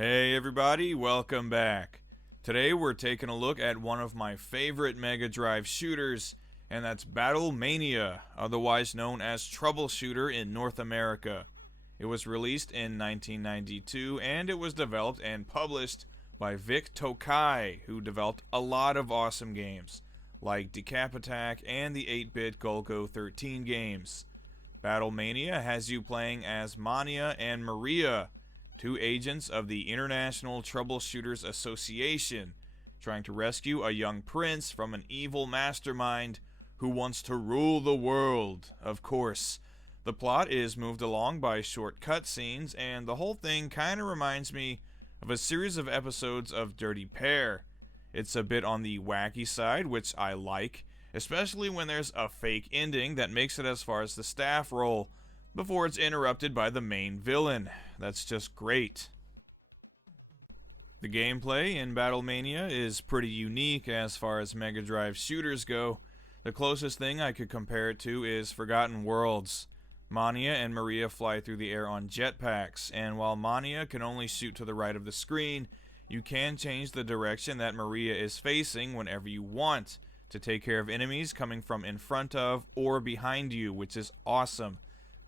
Hey everybody, welcome back. Today we're taking a look at one of my favorite Mega Drive shooters, and that's Battle Mania, otherwise known as Troubleshooter in North America. It was released in 1992, and it was developed and published by Vic Tokai, who developed a lot of awesome games, like Decap Attack and the 8-bit Golgo 13 games. Battle Mania has you playing as Mania and Maria, two agents of the International Troubleshooters Association, trying to rescue a young prince from an evil mastermind who wants to rule the world, of course. The plot is moved along by short cutscenes, and the whole thing kinda reminds me of a series of episodes of Dirty Pair. It's a bit on the wacky side, which I like, especially when there's a fake ending that makes it as far as the staff roll, before it's interrupted by the main villain. That's just great. The gameplay in Battle Mania is pretty unique as far as Mega Drive shooters go. The closest thing I could compare it to is Forgotten Worlds. Mania and Maria fly through the air on jetpacks, and while Mania can only shoot to the right of the screen, you can change the direction that Maria is facing whenever you want to take care of enemies coming from in front of or behind you, which is awesome.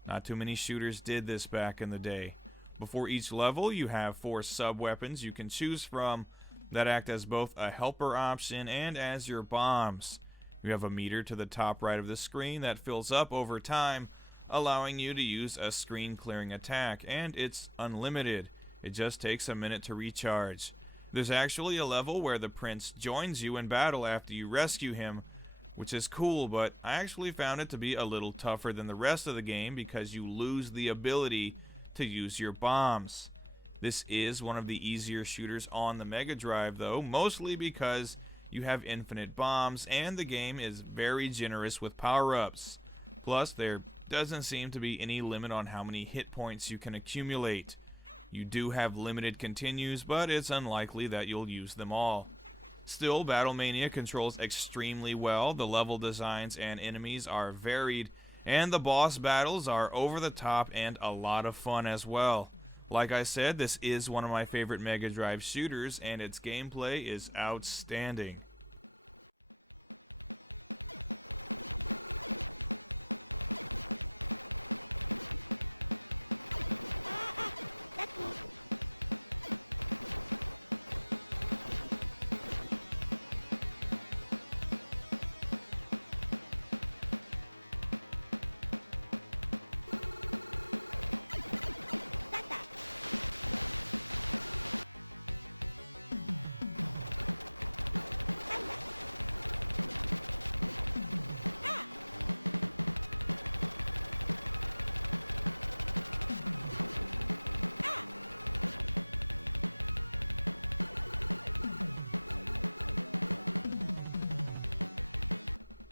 Not too many shooters did this back in the day. Before each level, you have 4 sub-weapons you can choose from that act as both a helper option and as your bombs. You have a meter to the top right of the screen that fills up over time, allowing you to use a screen-clearing attack, and it's unlimited. It just takes a minute to recharge. There's actually a level where the prince joins you in battle after you rescue him, which is cool, but I actually found it to be a little tougher than the rest of the game because you lose the ability to use your bombs. This is one of the easier shooters on the Mega Drive though, mostly because you have infinite bombs and the game is very generous with power-ups. Plus, there doesn't seem to be any limit on how many hit points you can accumulate. You do have limited continues, but it's unlikely that you'll use them all. Still, Battle Mania controls extremely well, the level designs and enemies are varied, and the boss battles are over the top and a lot of fun as well. Like I said, this is one of my favorite Mega Drive shooters, and its gameplay is outstanding.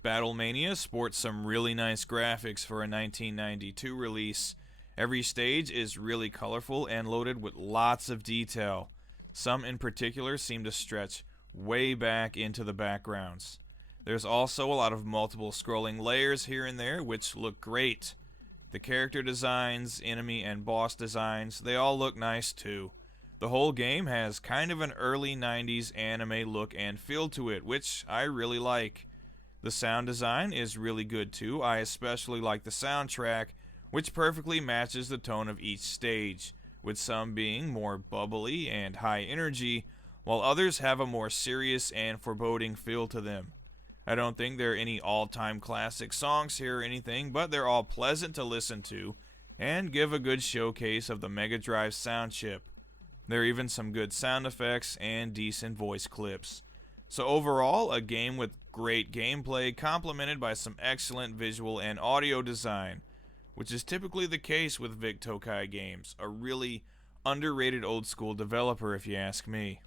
Battle Mania sports some really nice graphics for a 1992 release. Every stage is really colorful and loaded with lots of detail. Some in particular seem to stretch way back into the backgrounds. There's also a lot of multiple scrolling layers here and there which look great. The character designs, enemy and boss designs, they all look nice too. The whole game has kind of an early 90s anime look and feel to it, which I really like. The sound design is really good too. I especially like the soundtrack, which perfectly matches the tone of each stage, with some being more bubbly and high energy, while others have a more serious and foreboding feel to them. I don't think there are any all-time classic songs here or anything, but they're all pleasant to listen to, and give a good showcase of the Mega Drive sound chip. There are even some good sound effects and decent voice clips. So overall, a game with great gameplay complemented by some excellent visual and audio design, which is typically the case with Vic Tokai games, a really underrated old school developer if you ask me.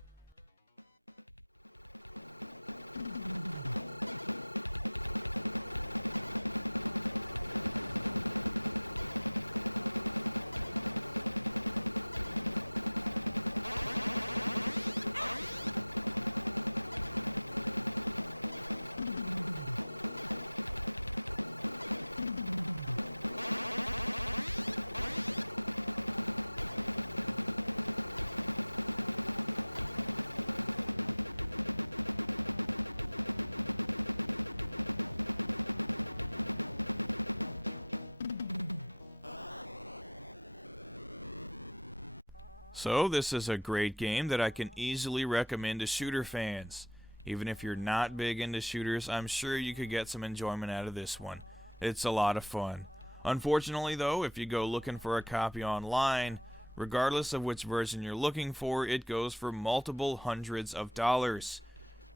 So this is a great game that I can easily recommend to shooter fans. Even if you're not big into shooters, I'm sure you could get some enjoyment out of this one. It's a lot of fun. Unfortunately though, if you go looking for a copy online, regardless of which version you're looking for, it goes for multiple hundreds of dollars,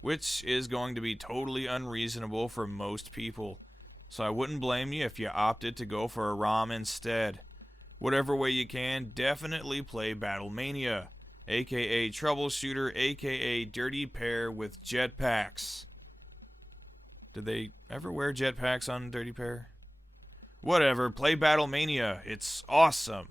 which is going to be totally unreasonable for most people. So I wouldn't blame you if you opted to go for a ROM instead. Whatever way you can, definitely play Battle Mania, aka Troubleshooter, aka Dirty Pair with jetpacks. Did they ever wear jetpacks on Dirty Pair? Whatever, play Battle Mania, it's awesome.